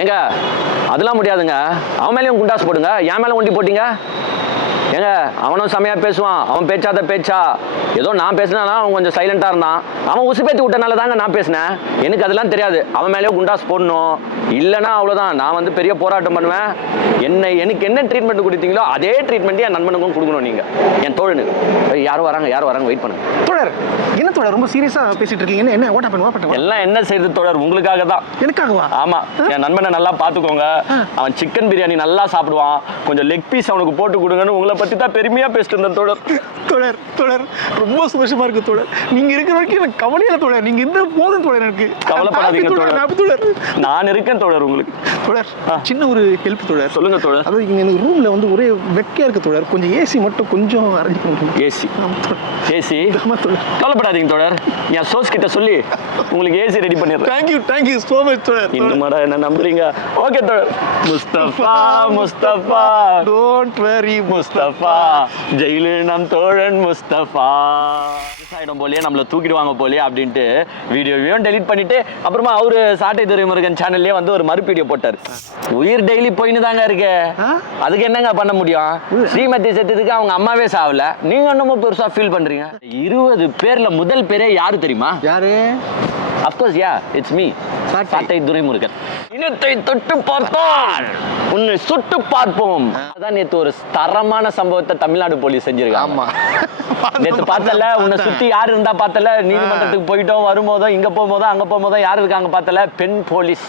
ஏங்க அதெல்லாம் முடியாதுங்க. அவன் மேலேயும் குண்டாஸ் போடுங்க, என் மேலே ஒண்டி போட்டீங்க. ஏங்க அவனும் செமையா பேசுவான், அவன் பேச்சாத பேச்சா. ஏதோ நான் பேசினா அவன் கொஞ்சம் சைலண்டா இருந்தான். அவன் உசுப்பேத்தி விட்டனால தாங்க நான் பேசினேன். எனக்கு அதெல்லாம் தெரியாது. அவன் மேலேயும் குண்டாஸ் போடணும், இல்லைன்னா அவ்வளோதான். நான் வந்து பெரிய போராட்டம் பண்ணுவேன். எனக்கு என்ன ட்ரீட்மெண்ட் கொடுத்தீங்களோ அதே ட்ரீட்மெண்ட் என் நண்பனுக்கும் கொடுக்கணும். நீங்க என் தோழனுக்கு. யாரும் வராங்க, வெயிட் பண்ணுங்க. தோழர் என்ன தோழர் ரொம்ப சீரியஸா பேசிட்டு இருக்கீங்க? என்ன ஓட்ட பண்ணுவா? எல்லாம் என்ன செய்யுது தோழர், உங்களுக்காக தான். எனக்காகவா? ஆமா, என் நண்பனை நல்லா பாத்துக்கோங்க. அவன் சிக்கன் பிரியாணி நல்லா சாப்பிடுவான். கொஞ்சம் லெக் பீஸ் அவனுக்கு போட்டு கொடுங்கன்னு உங்களை பத்தி தான் பெருமையா பேசிட்டு இருந்தேன் தோழர். தோழர் ரொம்ப சந்தோஷமா இருக்கு தோழர். நீங்க இருக்கிற வரைக்கும் எனக்கு கவலையில தோழர். நீங்க இந்த போதும் தோழர். எனக்கு கவலைப்படாதீங்க தோழர். நான் இருக்கேன் தோழர் உங்களுக்கு. தோழர் சின்ன ஒரு ஹெல்ப் தோழர். சொல்லுங்க தோழர். அதாவது இங்க எனக்கு ரூம்ல வந்து ஒரே வெக்கையா இருக்கு தோழர். கொஞ்சம் ஏசி மட்டும் கொஞ்சம் அரேஞ்ச் பண்ணுங்க. ஏசி கவலைப்படாதீங்க தோழர். என் சோஸ் கிட்ட சொல்லி உங்களுக்கு ஏசி ரெடி பண்ணிடுறேன். தேங்க்யூ சோ மச் தோழர். இன்னுமாடா என்ன நம்புறீங்க? ஓகே தோழர். முஸ்தபா டோன்ட் வரி முஸ்தபா, ஜெயிலில் நம் தோழன் முஸ்தபா. ஆயிடும் போலயே, நம்மள தூக்கிடுவாங்க போலயே அப்படின்ட்டு வீடியோவையும் டெலிட் பண்ணிட்டு அப்புறமா அவரு சாட்டை துரைமுருகன் சேனல்லே வந்து ஒரு மறுப்பு வீடியோ போட்டார். உயிர் டெய்லி போயின்னு தாங்க இருக்கு, அதுக்கு என்னங்க பண்ண முடியும்? ஸ்ரீமதி செத்ததுக்கு அவங்க அம்மாவே சாவல, நீங்க என்னமோ பெருசா ஃபீல் பண்றீங்க. 20 பேர்ல முதல் பேரே யாரு தெரியுமா? யாரு? அஃப்கோர்ஸ் இட்ஸ் மீ, சாட்டை துரைமுருகன். இனத்தை தொட்டு பார்த்தால் உன்னை சுட்டு பார்ப்போம். அதான் நேத்து ஒரு தரமான சம்பவத்தை தமிழ்நாடு போலீஸ் செஞ்சிருக்காங்க. ஆமா, நேத்து பார்த்தல, உன்னை சுத்தி யாரு இருந்தா பார்த்தல, நீதிமன்றத்துக்கு போயிட்டோம் வரும்போதோ இங்க போகும்போதோ அங்க போகும்போதோ யாரு இருக்காங்க பார்த்தல, பெண் போலீஸ்.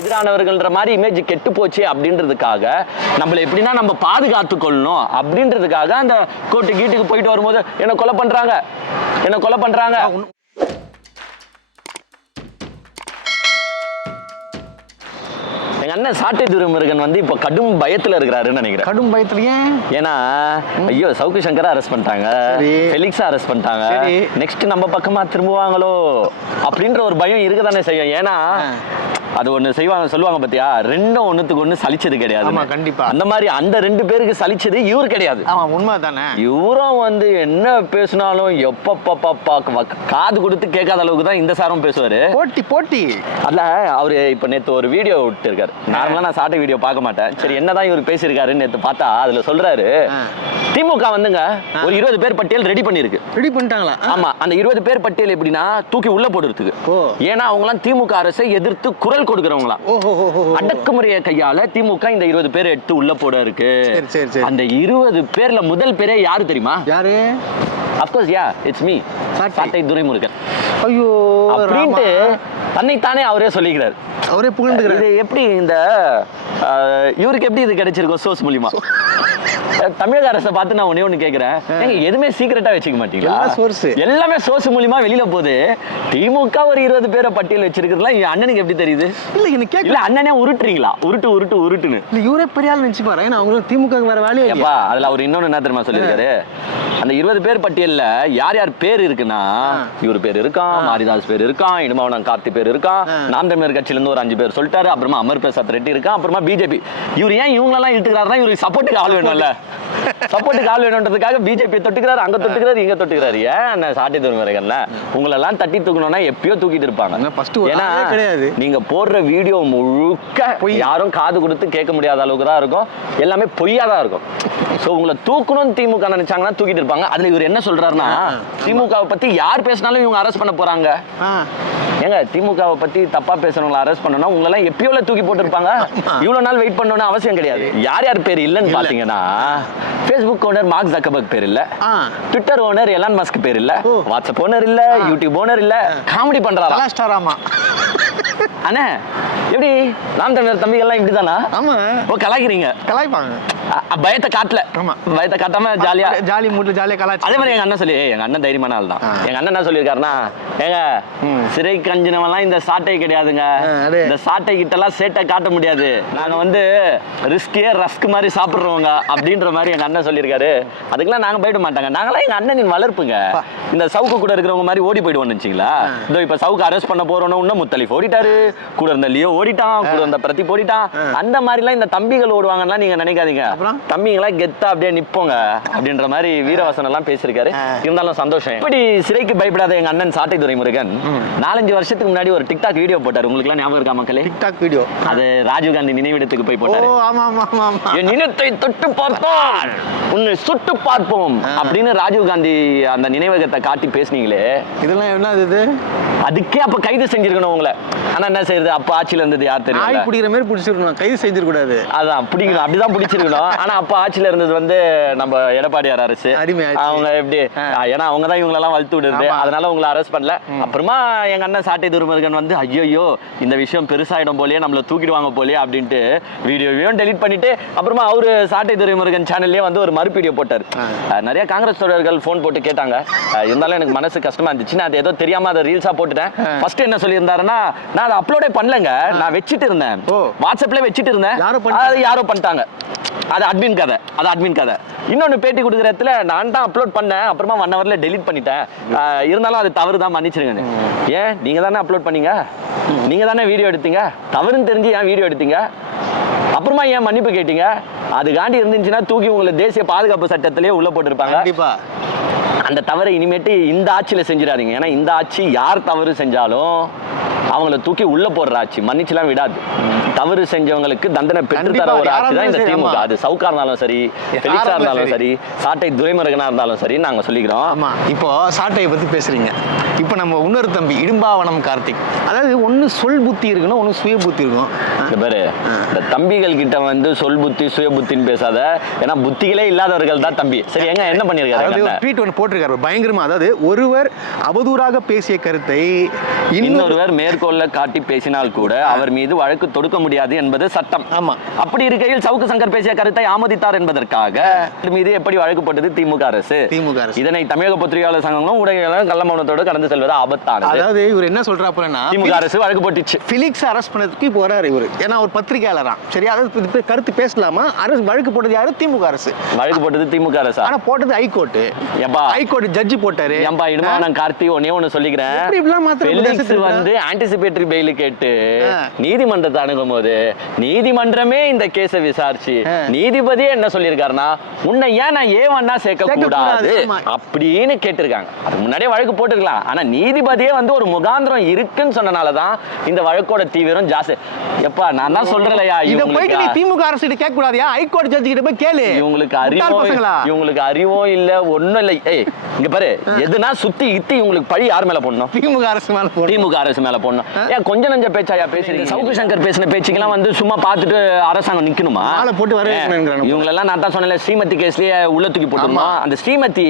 எதிரானவர்கள்ன்ற மாதிரி இமேஜ் கெட்டு போச்சு அப்படின்றதுக்காக நம்மள எப்படின்னா நம்ம பாதுகாத்து கொள்ளணும் அப்படின்றதுக்காக அந்த கோர்ட்டு கீட்டுக்கு போயிட்டு வரும்போது என்ன கொலை பண்றாங்க. எங்க அண்ணன் சாட்டை துரைமுருகன் வந்து இப்ப கடும் பயத்துல இருக்கிறாருன்னு நினைக்கிறேன். கடும் பயத்துல? ஏன்னா ஐயோ சவுக்கு சங்கரை அரெஸ்ட் பண்ணிட்டாங்க, ஃபெலிக்ஸா அரெஸ்ட் பண்ணிட்டாங்க, நெக்ஸ்ட் நம்ம பக்கமா திரும்புவாங்களோ அப்படின்ற ஒரு பயம் இருக்கதானே செய்யும். ஏன்னா அது ஒண்ணு சொல்லுவாங்க பாத்தியா, ரெண்டும் ஒண்ணுத்துக்கு ஒண்ணு சலிச்சது கிடையாது. கண்டிப்பா அந்த மாதிரி அந்த 2 பேருக்கு சலிச்சது இவரு கிடையாது. உண்மைதானே. இவரும் வந்து என்ன பேசினாலும் எப்பப்பா காது கொடுத்து கேட்காத அளவுக்கு தான் இந்த சாரும் பேசுவாரு. போட்டி அல்ல, அவரு இப்ப நேத்து ஒரு வீடியோ விட்டு இருக்காரு. நார்மலா நான் சாட்டை வீடியோ பார்க்க மாட்டேன். சரி என்னதான் இவரு பேசியிருக்காருன்னு நேத்து பார்த்தா அதுல சொல்றாரு, திமுக வந்துங்க ஒரு 20 பேர் பட்டியல் ரெடி பண்ணிட்டாங்களா? ஆமா, அந்த 20 பேர் பட்டியல் எப்படின்னா தூக்கி உள்ள போடுறதுக்கு. ஏன்னா அவங்க எல்லாம் திமுக அரசை எதிர்த்து குரல் கொடுக்கிறவங்களா, அடக்குமுறையை கையால திமுக இந்த 20 பேர் எடுத்து உள்ள போட இருக்கு. அந்த 20 பேர்ல முதல் பேரே யாரு தெரியுமா? யாரு? அஃப்கோர்ஸ் இட்ஸ் மீ, சாட்டை துரைமுருகன். ஐயோ அப்படின்ட்டு தன்னைத்தானே அவரே சொல்லிக்கிறாரு. அவரே புகழ்ந்துக்கிறாரு. இது எப்படி இந்த இவருக்கு எப்படி இது கிடைச்சிருக்கோம்? சோர்ஸ் மூலியமா. தமிழக அரசை பார்த்து நான் ஒண்ணு கேட்கிறேன், எதுவுமே சீக்கிரட்டா வச்சுக்க மாட்டீங்களா? எல்லாமே சோர்ஸ் மூலியமா வெளியில போகுது. திமுக ஒரு 20 பேரை பட்டியல் வச்சிருக்கிறதுலாம் என் அண்ணனுக்கு எப்படி தெரியுது? இல்ல அண்ணனே உருட்டுறீங்களா? உருட்டுன்னு இவரே பெரிய ஆள் நினைச்சு பாரு. ஏன்னா அவங்களுக்கு திமுக வேற வேலையே இல்லையா? அதுல அவர் இன்னொன்னு என்ன தெரியுமா சொல்லியிருக்காரு, அந்த 20 பேர் பட்டியல்ல யார் யார் பேர் இருக்குன்னா, இவர் பேர் இருக்கான், மாரிதாஸ் பேர் இருக்கான், இடுமாவனம் கார்த்தி பேர் இருக்கான், நாம் தமிழர் கட்சியில இருந்து ஒரு 5 பேர் சொல்லிட்டாரு, அப்புறமா அமர் பிரசாத் ரெட்டி இருக்கான், அப்புறமா பிஜேபி. இவர் ஏன் இவங்களெல்லாம் இழுத்துக்கிறாருன்னா இவருக்கு சப்போர்ட்டுக்கு ஆள் வேணும்ல. சப்போர்ட்டுக்கு ஆள் வேணும்ன்றதுக்காக பிஜேபி தொட்டுக்கிறாரு, அங்க தொட்டுக்கிறாரு, இங்க தொட்டுக்கிறாரு. ஏன் சாட்டை துரைமுருகன்ல உங்களெல்லாம் தட்டி தூக்கணும்னா எப்பயோ தூக்கிட்டு இருப்பாங்க. ஏன்னா நீங்க போடுற வீடியோ முழுக்க யாரும் காது கொடுத்து கேட்க முடியாத அளவுக்கு தான் இருக்கும், எல்லாமே பொய்யா தான் இருக்கும். சோ உங்களை தூக்கணும்னு திமுக நினைச்சாங்கன்னா தூக்கிட்டு இருப்பாங்க. அதுல இவர் என்ன சொல்றாருன்னா, திமுகவை பத்தி யார் பேசினாலும் இவங்க அரெஸ்ட் பண்ண போறாங்க. ஏங்க திமுகவை பத்தி தப்பா பேசுறவங்களை அரெஸ்ட் பண்ணனும், உங்க எல்லாம் எப்பயோ தூக்கி போட்டுருப்பாங்க. இவ்வளவு நாள் வெயிட் பண்ணணும்னு அவசியம் கிடையாது. யார் யார் பேர் இல்லன்னு பாத்தீங்கன்னா, ஃபேஸ்புக் ஓனர் மார்க் ஜக்கர்பர்க் பேர் இல்ல, ட்விட்டர் ஓனர் எலான் மஸ்க் பேர் இல்ல, வாட்ஸ்அப் ஓனர் இல்ல, யூடியூப் ஓனர் இல்ல, காமெடி பண்றாரா? அண்ணே எப்படி நாம் தமிழர் தம்பிகள்லாம் இப்படிதானா? ஆமா. ஓ கலாய்ப்பாங்க. பயத்தை காட்டல. பயத்தை காட்டாம ஜாலி மூட்ல ஜாலியா கலாய்ச்சி. அதே மாதிரி எங்க அண்ணன் எங்க அண்ணன் தைரியமான ஆள் தான். எங்க அண்ணன் என்ன சொல்லியிருக்காருன்னா, ஏங்க சிறை கஞ்சினவெல்லாம் இந்த சாட்டை கிடையாதுங்க, இந்த சாட்டை கிட்ட எல்லாம் சேட்டை காட்ட முடியாது, நாங்க வந்து ரிஸ்கே ரஸ்க் மாதிரி சாப்பிடுறவங்க அப்படின்ற மாதிரி எங்க அண்ணன் சொல்லியிருக்காரு. அதுக்கெல்லாம் நாங்க போயிட மாட்டாங்க. நாங்களாம் எங்க அண்ணனின் வளர்ப்புங்க. இந்த சவுக்கு கூட இருக்கிறவங்க மாதிரி ஓடி போயிடுவோம்னு வச்சுங்களா. இதோ இப்ப சவுக்கு அரெஸ்ட் பண்ண போறோம்னு இன்னும் முத்தலிஃப் ஓடிட்டாரு, கூட இருந்த லியோ ஓடிட்டான், கூட இருந்த பிரதீப் ஓடிட்டான். அந்த மாதிரி எல்லாம் இந்த தம்பிகள் ஓடுவாங்கன்னா நீங்க நினைக்காதீங்க. தம்பிங்களா கெத்தா அப்படியே நிப்போங்க அப்படின்ற மாதிரி வீரவசனம் எல்லாம் பேசியிருக்காரு. இருந்தாலும் சந்தோஷம். இப்படி சிறைக்கு பயப்படாத எங்க அண்ணன் சாட்டை துரைமுருகன் 4-5 வருஷத்துக்கு முன்னாடி ஒரு டிக்டாக் வீடியோ போட்டாரு. உங்களுக்கு எல்லாம் ஞாபகம் இருக்கா மக்களே? டிக்டாக் வீடியோ அது ராஜீவ்காந்தி நினைவிடத்துக்கு போய் போட்டாரு. என் நினைத்தை தொட்டு பார்த்தோம் உன்னை சுட்டு பார்ப்போம் அப்படின்னு ராஜீவ்காந்தி அந்த நினைவகத்தை காட்டி பேசுனீங்களே, இதெல்லாம் என்ன இது? அதுக்கே அப்ப கைது செஞ்சிருக்கணும் உங்களை. ஆனா என்ன செய்யறது, அப்ப ஆட்சியில இருந்தது யார் தெரியும்? நாய் பிடிக்கிற மாதிரி பிடிச்சிருக்கணும், கைது செஞ்சிடக்கூடாது. அதான் பிடிக்கணும், அப்படிதான் பிடிச்சிருக்கணும். ஆனா அப்ப ஆட்சியில இருந்தது வந்து நம்ம எடப்பாடியார் அரசு. அவங்க எப்படி, ஏன்னா அவங்க தான் இவங்களெல்லாம் வளர்த்து விடுறது, அதனால உங்களை அரெஸ்ட் பண்ணல. அப்புறமா எங்க அண்ணன் சாட்டை துரைமுருகன் வந்து ஐயோ இந்த விஷயம் பெருசாயிடும் போலயே, நம்மள தூக்கிடுவாங்க போலயே அப்படின்ட்டு வீடியோவையும் டெலிட் பண்ணிட்டு அப்புறமா அவரு சாட்டை துரைமுருகன் சேனல்லே வந்து ஒரு மறுப்பு வீடியோ போட்டார். நிறைய காங்கிரஸ் தோழர்கள் போன் போட்டு கேட்டாங்க. இருந்தாலும் எனக்கு மனசு கஷ்டமா இருந்துச்சு. நான் ஏதோ தெரியாம அதை ரீல்ஸா போட்டுட்டேன். ஃபர்ஸ்ட் என்ன சொல்லியிருந்தாருன்னா, நான் அதை அப்லோடே பண்ணலங்க, நான் வச்சுட்டு இருந்தேன், வாட்ஸ்அப்ல வச்சுட்டு இருந்தேன், யாரோ பண்ணிட்டாங்க, அது அட்மின் கதை, அது அட்மின் கதை. இன்னொன்னு பேட்டி கொடுக்குற இடத்துல நான் தான் அப்லோட் பண்ணேன், அப்புறமா 1 hourல டெலிட் பண்ணிட்டேன், இருந்தாலும் அது தவறு தான், மன்னிச்சிருங்க. ஏன் நீங்க தானே அப்லோட் பண்ணீங்க, நீங்க தானே வீடியோ எடுத்தீங்க, தவறுன்னு தெரிஞ்சு ஏன் வீடியோ எடுத்தீங்க, அப்புறமா ஏன் மன்னிப்பு கேட்டீங்க? அதுக்காண்டி இருந்துச்சுன்னா தூக்கி உங்களை தேசிய பாதுகாப்பு சட்டத்திலேயே உள்ள போட்டிருப்பாங்க. அந்த தவறை இனிமேட்டு இந்த ஆட்சியில செஞ்சிடாதீங்க. ஏன்னா இந்த ஆட்சி யார் தவறு செஞ்சாலும் அவங்கள தூக்கி உள்ள போடுற ஆட்சி, மன்னிச்சுலாம் விடாது. தவறு செஞ்சவங்களுக்கு தண்டனை பெற்று தர ஒரு ஆட்சி தான் இந்த திமுக. அது சவுக்கா இருந்தாலும் சரி, பெலிக்ஸா இருந்தாலும் சரி, சாட்டை துரைமுருகனா இருந்தாலும் சரி, நாங்க சொல்லிக்கிறோம். ஆமா, இப்போ சாட்டையை பத்தி பேசுறீங்க. இப்போ நம்ம இன்னொரு தம்பி இடும்பாவனம் கார்த்திக், அதாவது ஒன்னு சொல் புத்தி இருக்கணும், ஒன்னு சுய புத்தி இருக்கும். இந்த பாரு, இந்த தம்பிகள் கிட்ட வந்து சொல் புத்தி சுய புத்தின்னு பேசாத, ஏன்னா புத்திகளே இல்லாதவர்கள் தான் தம்பி. சரி, எங்க என்ன பண்ணிருக்காரு? ட்வீட் ஒன்று போட்டிருக்காரு பயங்கரமா. அதாவது ஒருவர் அவதூறாக பேசிய கருத்தை இன்னொருவர் மேற்கொள்ள காட்டி பேசினால் கூட அவர் மீது வழக்கு தொடுக்க முடியாது என்பது சட்டம். ஆமா, அப்படி இருக்கையில் சவுக்கு சங்கர் பேசிய கருத்தை ஆமோதித்தார் என்பதற்காக மீது எப்படி வழக்கு போட்டது திமுக அரசு? இதனை தமிழக பத்திரிகையாளர் சங்கங்களும் ஊடகங்களும் கள்ளமௌனத்தோடு கடந்து செல்வது ஆபத்தானது. அதாவது இவர் என்ன சொல்றாருன்னா, திமுக அரசு வழக்கு போட்டுச்சு, பிலிக்ஸ் அரெஸ்ட் பண்ணதுக்கு இப்போ வராரு இவர். ஏன்னா ஒரு பத்திரிகையாளரா, சரி, அதாவது கருத்து பேசலாமா? அரசு வழக்கு போட்டது யாரு? திமுக அரசு. வழக்கு போட்டது திமுக அரசு, ஆனா போட்டது ஹைகோர்ட். ஹைகோர்ட் ஜட்ஜி போட்டாரு. ஏம்பா இடுமானம் கார்த்தி, ஒன்னு சொல்லிக்கிறேன், வந்து ஆன்டிசிபேட்டரி பெயில் கேட்டு நீதிமன்றத்தை அணுகும் போது நீதிமன்றமே இந்த கேஸை விசாரிச்சு நீதிபதியே என்ன சொல்லியிருக்காருன்னா, உன்னை ஏன் நான் ஏவன்னா சேர்க்க கூடாது அப்படின்னு கேட்டிருக்காங்க. அதுக்கு முன்னாடியே வழக்கு போட்டுருக்கலாம். ஆனா நீதிபதியே வந்து ஒரு முகாந்திரம் இருக்குன்னு சொன்னனாலதான் இந்த வழக்கோட தீவிரம் ஜாஸ்தி. எப்பா நான் தான் சொல்றலையா, திமுக அரசு கேட்க கூடாதியா? ஹைகோர்ட் ஜட்ஜி கிட்ட போய் கேளு. இவங்களுக்கு அறிவோ இல்ல, ஒண்ணும் இல்லை. இங்க பாரு, எதுனா சுத்தி இத்தி இவங்களுக்கு பழி யார் மேல போடணும்? திமுக அரசு மேல போடணும். திமுக அரசு மேல போடணும். ஏன் கொஞ்ச நஞ்ச பேச்சாயா பேசுறீங்க? சவுக்கு சங்கர் பேசின பேச்சுக்கெல்லாம் வந்து சும்மா பார்த்துட்டு அரசாங்கம் நிக்கணுமா? போட்டு வர இவங்களெல்லாம் நான் தான் சொன்னேன், ஸ்ரீமதி கேஸ்லயே உள்ள தூக்கி போட்டுமா. அந்த ஸ்ரீமதி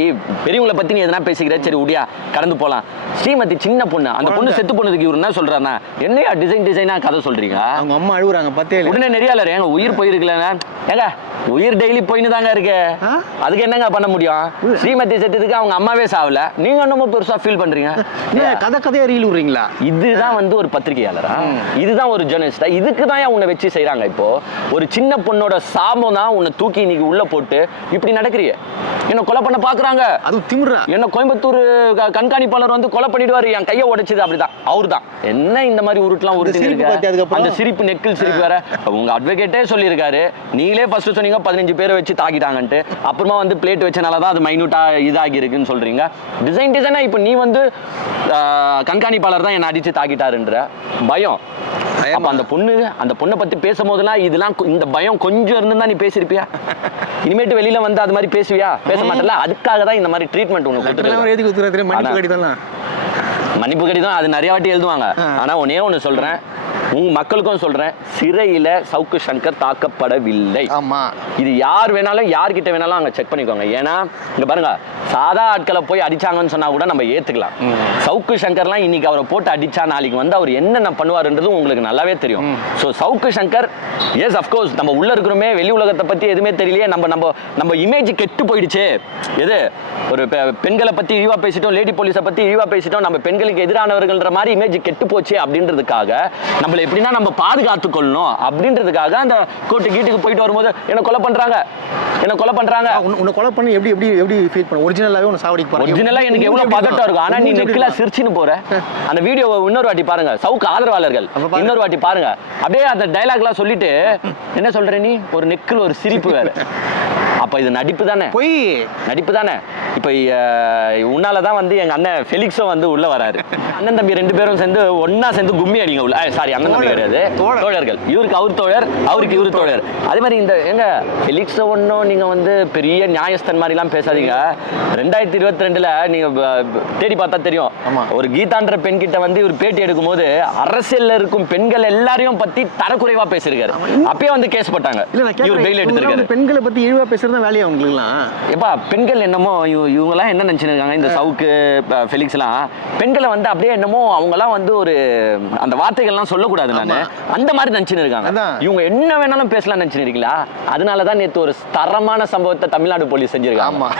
பெரியவங்களை பத்தி நீ எதனா பேசிக்கிற, சரி உடியா கடந்து போலாம். ஸ்ரீமதி சின்ன பொண்ணு, அந்த பொண்ணு செத்து போனதுக்கு இவரு என்ன சொல்றாருன்னா, என்னையா டிசைனா கதை சொல்றீங்க? அவங்க அம்மா அழுகுறாங்க பத்தே. உடனே நெறியாளர், ஏங்க உயிர் போயிருக்கல, ஏங்க உயிர் டெய்லி போயின்னு தாங்க இருக்கு, அதுக்கு என்னங்க பண்ண முடியும்? ஸ்ரீமதி செத்ததுக்கு அவங்க அம்மாவே சாவல, நீங்க என்னமோ பெருசா ஃபீல் பண்றீங்க, கதையா ரீல் விடுறீங்களா? இதுதான் வந்து ஒரு பத்திரிகையாளரா? இதுதான் ஒரு ஜெர்னலிஸ்டா? இதுக்கு தான் உன்னை வச்சு செய்யறாங்க. இப்போ ஒரு சின்ன பொண்ணோட சாபம் தான் உன்னை தூக்கி இன்னைக்கு உள்ள போட்டு இப்படி நடக்கிறீ. என்ன கொலை பண்ண பாக்குறாங்க, அது திமிரா. என்ன கோயம்புத்தூர் கண்காணிப்பாளர் வந்து கொலை பண்ணிடுவாரு, என் கையை உடைச்சது அப்படிதான் அவரு தான். என்ன இந்த மாதிரி உருட்டுலாம் உருட்டு, அந்த சிரிப்பு நெக்கில் சிரிப்பு வேற. உங்க அட்வொகேட்டே சொல்லியிருக்காரு, நீங்களே ஃபர்ஸ்ட் சொன்னீங்க 15 பேரை வச்சு தாக்கிட்டாங்கன்ட்டு, அப்புறமா வந்து பிளேட் வச்சனாலதான் அது மைனூட்டா இதாகி இருக்குன்னு சொல்றீங்க. டிசைனா இப்ப நீ வந்து கண்காணிப்பாளர் தான் என்ன அடிச்சு தாக்கிட்டாருன்ற பயம். அப்ப அந்த பொண்ணை பத்தி பேசும் போதெல்லாம் இதெல்லாம் இந்த பயம் கொஞ்சம் இருந்தா நீ பேசிருப்பியா? இனிமேட்டு வெளியில வந்து அது மாதிரி பேசுவியா? பேச மாட்டல. அதுக்காக தான் இந்த மாதிரி ட்ரீட்மெண்ட் உனக்கு மன்னிப்பு கடிதம் அது நிறைய வாட்டி எழுதுவாங்க. ஆனா ஒன்னு சொல்றேன், உங்க மக்களுக்கும் சொல்றேன், சிறையில சவுக்கு சங்கர் தாக்கப்படவில்லை. ஆமா, இது யார் வேணாலும் யார்கிட்ட வேணாலும் அங்க செக் பண்ணிக்கோங்க. ஏன்னா இங்க பாருங்க, சாதா ஆட்களை போய் அடிச்சாங்கன்னு சொன்னா கூட நம்ம ஏத்துக்கலாம். சவுக்கு சங்கர்லாம் இன்னைக்கு அவரை போட்டு அடிச்சா நாளைக்கு வந்து அவர் என்னென்ன பண்ணுவாருன்றது உங்களுக்கு நல்லாவே தெரியும். So Savukku Shankar, yes of course, நம்ம உள்ள இருக்கிறோமே, வெளி உலகத்தை பத்தி எதுவுமே தெரியலையே, நம்ம இமேஜ் கெட்டு போயிடுச்சு. எது ஒரு பெண்களை பத்தி இழிவா பேசிட்டோம், லேடி போலீஸை பத்தி இழிவா பேசிட்டோம், நம்ம பெண்களுக்கு எதிரானவர்கள்ன்ற மாதிரி இமேஜ் கெட்டு போச்சு அப்படின்றதுக்காக நம்ம நம்மள எப்படின்னா நம்ம பாதுகாத்து கொள்ளணும் அப்படின்றதுக்காக அந்த கோர்ட்டு கீட்டுக்கு போயிட்டு வரும்போது என்ன கொலை பண்றாங்க உன்னை கொலை பண்ணி எப்படி எப்படி எப்படி ஃபீல் பண்ண ஒரிஜினலாவே உன்னை சாவடிக்க போறாங்க. ஒரிஜினலா எனக்கு எவ்வளவு பதட்டம் இருக்கும். ஆனா நீ நெக்ல சிரிச்சுன்னு போற. அந்த வீடியோ இன்னொரு வாட்டி பாருங்க, சவுக்கு ஆதரவாளர்கள் இன்னொரு வாட்டி பாருங்க. அப்படியே அந்த டயலாக்லாம் சொல்லிட்டு என்ன சொல்ற நீ, ஒரு நெக்கில் ஒரு சிரிப்பு வேற. அப்ப இது நடிப்பு தானே, போய் நடிப்பு தானே. இப்ப உன்னாலதான் வந்து எங்க அண்ணன் ஃபெலிக்ஸும் வந்து உள்ள வராரு. அண்ணன் தம்பி 2 பேரும் சேர்ந்து ஒன்னா சேர்ந்து கும்மி அடிங்க உள்ள. சாரி, அண்ணன் தம்பி கிடையாது, தோழர்கள். இவருக்கு அவர் தோழர், அவருக்கு இவரு தோழர். அதே மாதிரி இந்த எங்க ஃபெலிக்ஸ் ஒன்னும் நீங்க வந்து பெரிய நியாயஸ்தன் மாதிரி எல்லாம் பேசாதீங்க. 2022ல நீங்க தேடி பார்த்தா தெரியும், ஒரு கீதான்ற பெண் கிட்ட வந்து இவர் பேட்டி எடுக்கும் போது அரசியல்ல இருக்கும் பெண்கள் எல்லாரையும் பத்தி தரக்குறைவா பேசியிருக்காரு. அப்பயே வந்து கேஸ் போட்டாங்க, இவர் பெயில் எடுத்திருக்காரு. பெண்களை பத்தி இழிவா பேசுறது வேலையா உங்களுக்குலாம்? எப்பா பெண்கள் என்னமோ இவங்கெல்லாம் என்ன நினைச்சிருக்காங்க, இந்த சவுக்கு ஃபெலிக்ஸ்லாம் பெண்களை வந்து அப்படியே என்னமோ அவங்கெல்லாம் வந்து ஒரு அந்த வார்த்தைகள்லாம் சொல்லக்கூடாது, நான் அந்த மாதிரி நினைச்சுன்னு இருக்காங்க. இவங்க என்ன வேணாலும் பேசலாம் நினைச்சுன்னு இருக்கீங்களா? அதனாலதான் நேற்று ஒரு தரமான சம்பவத்தை தமிழ்நாடு போலீஸ் செஞ்சிருக்காங்க.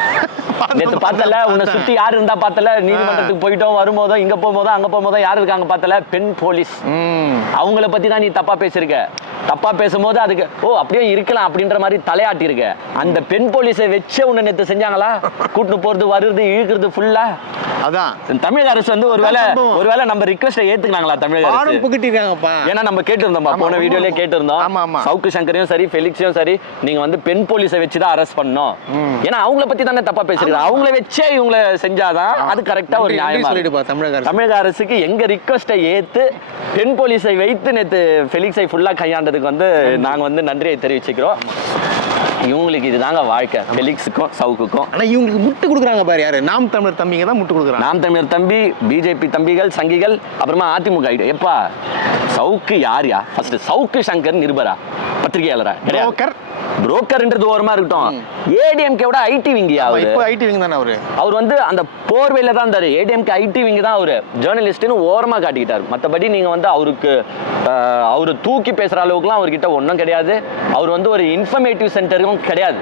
நேற்று பார்த்தல, உன்னை சுத்தி யாரு இருந்தா பார்த்தல, நீதிமன்றத்துக்கு போயிட்டோம் வரும்போதோ இங்க போகும்போதோ அங்க போகும்போதோ யாரு இருக்காங்க பார்த்தல, பெண் போலீஸ். அவங்கள பத்தி தான் நீ தப்பா பேசிருக்க. தப்பா பேசும்போது அதுக்கு அப்படியே இருக்கலாம் அப்படின்ற மாதிரி தலையாட்டி இருக்க. அந்த பெண் போலீஸை வச்சு உன்னை நேற்று செஞ்சாங்களா? கூட்டு போறது வருது இழுக்கிறது ஃபுல்லா. அதான் தமிழக அரசு வந்து ஒருவேளை நம்ம ரிக்வெஸ்ட்டை ஏத்துக்கினாங்களா தமிழக அரசு? ஏன்னா நம்ம கேட்டிருந்தோம், போன வீடியோலயே கேட்டிருந்தோம், சவுக்கு சங்கரையும் சரி ஃபெலிக்ஸையும் சரி நீங்க வந்து பெண் போலீஸை வச்சு தான் அரெஸ்ட் பண்ணணும். ஏன்னா அவங்கள பத்தி தானே தப்பா பேசுறீங்க. அவங்கள வச்சே இவங்களை செஞ்சாதான் அது கரெக்டா ஒரு நியாயமா. தமிழக அரசுக்கு எங்க ரிக்வெஸ்ட்டை ஏத்து பெண் போலீஸை வைத்து நேற்று ஃபெலிக்ஸை ஃபுல்லா கையாண்டதுக்கு வந்து நாங்க வந்து நன்றியை தெரிவிச்சுக்கிறோம். இவங்களுக்கு இதுதாங்க வாழ்க்கை, ஃபெலிக்ஸுக்கும் சவுக்குக்கும். ஆனா இவங்களுக்கு முட்டு கொடுக்குறாங்க பாரு, யாரு? நாம் தமிழர் தம்பிங்க தான் முட்டு கொடுக்குறாங்க. நாம் தமிழர் தம்பி, பிஜேபி தம்பிகள், சங்கிகள், அப்புறமா அதிமுக. எப்பா சவுக்கு யார்யா? ஃபர்ஸ்ட் சவுக்கு சங்கர் நிருபரா, பத்திரிகையாளரா? புரோக்கர்ன்றது ஓரமா இருக்கட்டும், ஏடிஎம்கேவோட ஐடி விங்கியா அவரு? இப்போ ஐடி விங் தானே அவரு. அவர் வந்து அந்த போர்வையில தான் இருந்தாரு. ஏடிஎம்கே ஐடி விங் தான் அவரு, ஜேர்னலிஸ்ட்னு ஓரமா காட்டிக்கிட்டாரு. மற்றபடி நீங்க வந்து அவரு தூக்கி பேசுற அளவுக்குலாம் அவர்கிட்ட ஒன்றும் கிடையாது. அவர் வந்து ஒரு இன்ஃபர்மேட்டிவ் சென்டரும் கிடையாது.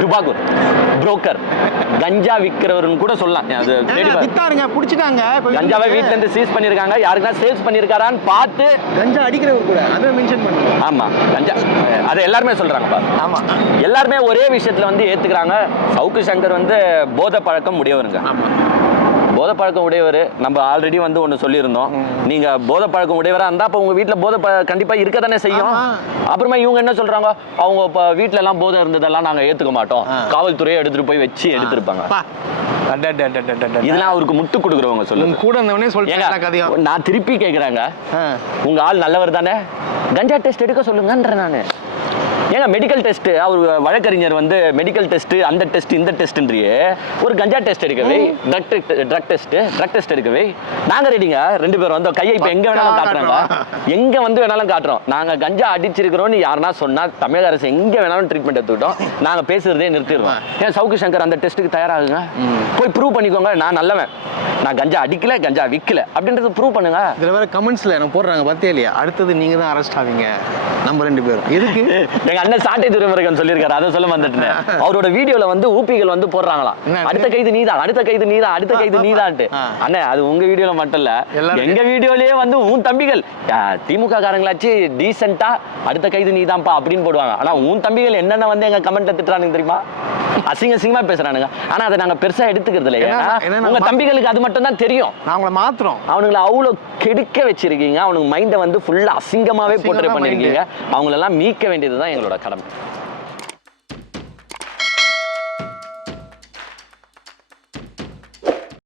டுபாகூர் புரோக்கர், கஞ்சா விற்கிறவர்னு கூட சொல்லலாம். அது வித்தாருங்க, பிடிச்சிட்டாங்க. கஞ்சாவை வீட்ல இருந்து சீஸ் பண்ணிருக்காங்க. யாருக்கா சேல்ஸ் பண்ணிருக்காரான்னு பார்த்து கஞ்சா அடிக்கிறவர் கூட அதை மென்ஷன் பண்ணுங்க. ஆமா, கஞ்சா அதை எல்லாருமே சொல்றாங்க. ஆமா, எல்லாருமே ஒரே விஷயத்துல வந்து ஏத்துக்கிறாங்க. சவுக்கு சங்கர் வந்து போதை பழக்கம் உடையவருங்க. போதை பழக்கம் உடையவர். நம்ம ஆல்ரெடி வந்து ஒன்று சொல்லியிருந்தோம், நீங்க போதை பழக்கம் உடையவரா இருந்தா அப்போ உங்க வீட்டில் போதை கண்டிப்பா இருக்க தானே செய்யும். அப்புறமா இவங்க என்ன சொல்றாங்க, அவங்க இப்போ வீட்டில எல்லாம் போதை இருந்ததெல்லாம் நாங்க ஏத்துக்க மாட்டோம், காவல்துறையை எடுத்துட்டு போய் வச்சு எடுத்திருப்பாங்க. இதெல்லாம் அவருக்கு முட்டு கொடுக்குறவங்க சொல்லுங்க. கூட சொல்லுங்க. நான் திருப்பி கேட்குறாங்க, உங்க ஆள் நல்லவர் தானே, கஞ்சா டெஸ்ட் எடுக்க சொல்லுங்கன்ற. நானு ஏங்க மெடிக்கல் டெஸ்ட், அவர் வழக்கறிஞர் வந்து மெடிக்கல் டெஸ்ட், அந்த டெஸ்ட் இந்த டெஸ்ட்ன்றியே, ஒரு கஞ்சா டெஸ்ட் எடுக்கவே, ட்ரக் டெஸ்ட் எடுக்கவே நாங்க ரெடிங்க. 2 பேரும் வந்து கையை இப்ப எங்க வேணாலும் காட்டுறாங்க, எங்க வந்து வேணாலும் காட்டுறோம். நாங்க கஞ்சா அடிச்சிருக்கிறோம்னு யாருன்னா சொன்னா தமிழக அரசு எங்க வேணாலும் ட்ரீட்மெண்ட் எடுத்துக்கிட்டோம், நாங்க பேசுறதே நிறுத்திடுவோம். ஏன் சவுக்கு சங்கர் அந்த டெஸ்ட்டுக்கு தயாராகுங்க, போய் ப்ரூவ் பண்ணிக்கோங்க, நான் நல்லவன், நான் கஞ்சா அடிக்கல கஞ்சா விற்கல அப்படின்றது ப்ரூவ் பண்ணுங்க. இதுல வேற கமெண்ட்ஸ்ல என்ன போடுறாங்க பார்த்தே இல்லையா, அடுத்தது நீங்க தான் அரெஸ்ட் ஆவீங்க நம்ம 2 பேரும். எதுக்கு? எங்க அண்ணன் சாட்டை துரைமுருகன் சொல்லியிருக்காரு, அதை சொல்ல வந்துட்டேன். அவரோட வீடியோல வந்து ஊபிகள் வந்து போடுறாங்களாம், அடுத்த கைது நீதான், அடுத்த கைது நீதான், அடுத்த கைது நீதான்ட்டு. அண்ணே அது உங்க வீடியோல மட்டும் இல்ல, எங்க வீடியோலயே வந்து உன் தம்பிகள் திமுக காரங்களாச்சு டீசென்ட்டா அடுத்த கைது நீதான்ப்பா அப்படின்னு போடுவாங்க. ஆனா உன் தம்பிகள் என்னென்ன வந்து எங்க கமெண்ட்ல திட்டுறானுங்க தெரியுமா, அசிங்கமா பேசுறானுங்க. ஆனா அதை நாங்க பெருசா எடுத்துக்கிறது இல்லை. உங்க தம்பிகளுக்கு அது மட்டும் தான் தெரியும், அவங்கள மாத்திரம் அவனுங்களை அவ்வளவு கெடுக்க வச்சிருக்கீங்க, அவனுக்கு மைண்டை வந்து ஃபுல்லா அசிங்கமாவே போர்ட்ரே பண்ணிருக்கீங்க. அவங்களெல்லாம் மீட்க வேண்டியதுதான் எங்களோட கடமை.